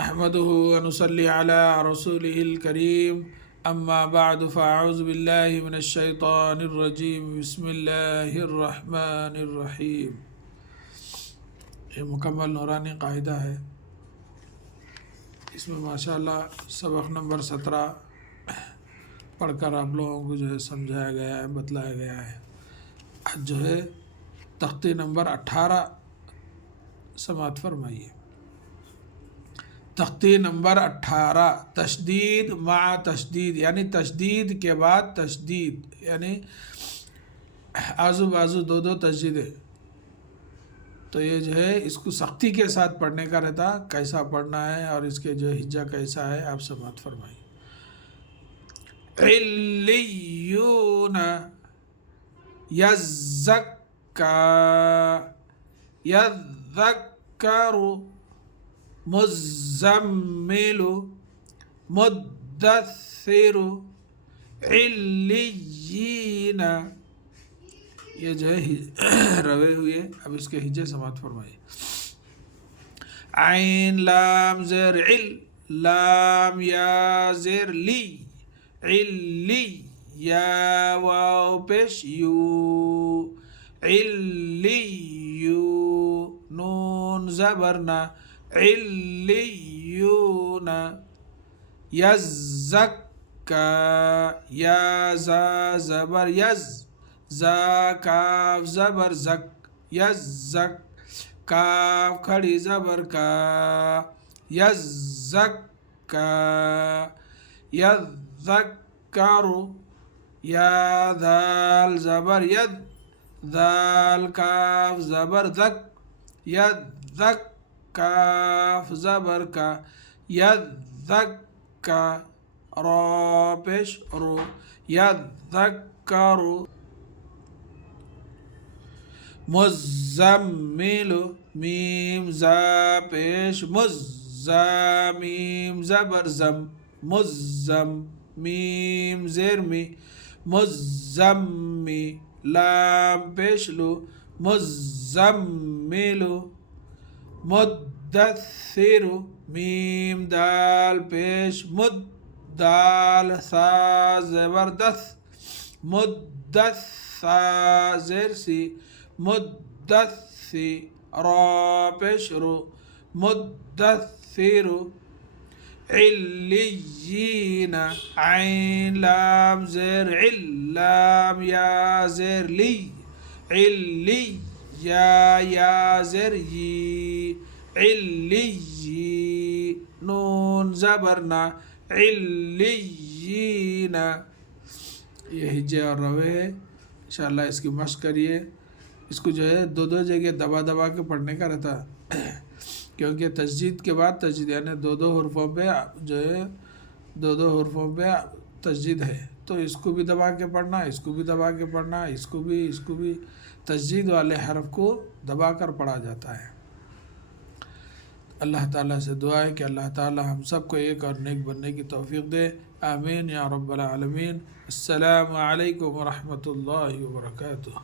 نحمده ونصلي على رسوله الكريم اما بعد فاعوذ باللہ من الشیطان الرجیم بسم اللہ الرحمن الرحیم۔ یہ مکمل نورانی قاعدہ ہے، اس میں ماشاءاللہ سبق نمبر 17 پڑھ کر آپ لوگوں کو جو ہے سمجھایا گیا ہے، بتلایا گیا ہے۔ آج جو ہے تختی نمبر 18 سماعت فرمائیے۔ تختی نمبر 18، تشدید مع تشدید، یعنی تشدید کے بعد تشدید، یعنی آزو بازو دو تشدیدیں۔ تو یہ جو ہے اس کو سختی کے ساتھ پڑھنے کا رہتا، کیسا پڑھنا ہے اور اس کے جو ہجہ کیسا ہے آپ سماعت فرمائیے۔ علیون یزکا یذکر مزمل مدثر علیین، یہ جو ہے روے ہوئے۔ اب اس کے ہجے سماعت فرمائیے۔ عین لام زیر عل، لام یا زیر لی، علی، یا واو پیش یو، علیو، نون زبرنا، علیون، یزکا، یا زا زبر یز، زا کاف زبر زک، یزک، کاف کھڑی زبر کا، یزکا، یذکر، یا دال زبر ید، دال کاف زبر دک، یذک، کاف زبر کا، یذکا، را پیش رو، یذکر، مزمل، میم زا پیش مز، زا میم زبر زم، مزم، میم زیر می، مزمی، لام پیش لو، مزمل، مدثر، میم دال پیش مد، دال ثا زبر دث، مدث، ثا زیر سی، مدثی، را پیش رو، مدثر، علیین، عین لام زیر عل، لام یا زیر لی، علی، یا زیر یی، علی، نون زبرنا، علیین۔ یہ ہجے اور روے ہے، انشاءاللہ اس کی مشق کریے۔ اس کو جو ہے دو جگہ دبا دبا کے پڑھنے کا رہتا، کیونکہ تشدید کے بعد تشدید، یعنی دو حرفوں پہ جو ہے دو حرفوں پہ تشدید ہے، تو اس کو بھی دبا کے پڑھنا، اس کو بھی دبا کے پڑھنا، اس کو بھی تشدید والے حرف کو دبا کر پڑھا جاتا ہے۔ اللہ تعالیٰ سے دعا ہے کہ اللہ تعالیٰ ہم سب کو ایک اور نیک بننے کی توفیق دے، آمین یا رب العالمین۔ السلام علیکم ورحمۃ اللہ وبرکاتہ۔